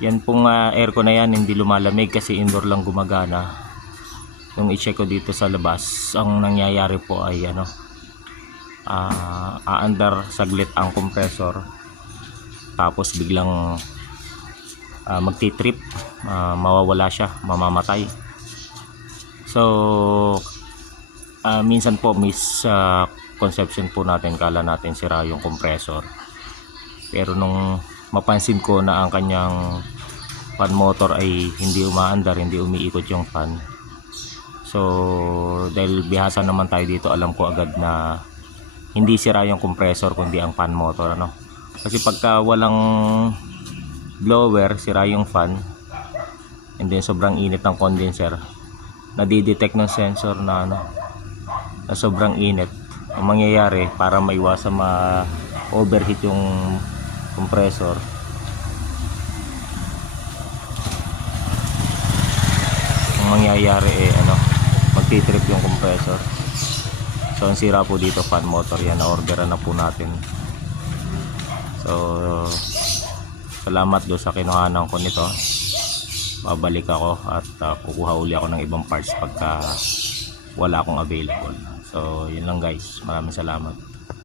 Yan pong aircon na yan hindi lumalamig kasi indoor lang gumagana. Yung i-check ko dito sa labas, ang nangyayari po ay aandar saglit ang compressor, tapos biglang magti-trip, mawawala siya, mamamatay. So minsan po misconception po natin, kala natin sira yung compressor, pero nung mapansin ko na ang kanyang fan motor ay hindi umaandar, hindi umiikot yung fan. So dahil bihasa naman tayo dito, alam ko agad na hindi sira yung compressor kundi ang fan motor, kasi pagka walang blower, sira yung fan, and then sobrang init ng condenser, nadidetect ng sensor na na sobrang init. Ang mangyayari, para maiwasan ma-overheat yung compressor, ang mangyayari magtitrip yung compressor. So ang sira po dito, fan motor yan, na-orderan na po natin. So salamat do sa kinuhanan ko nito. Babalik ako at kukuha uli ako ng ibang parts pagka wala akong available. So yun lang guys, maraming salamat.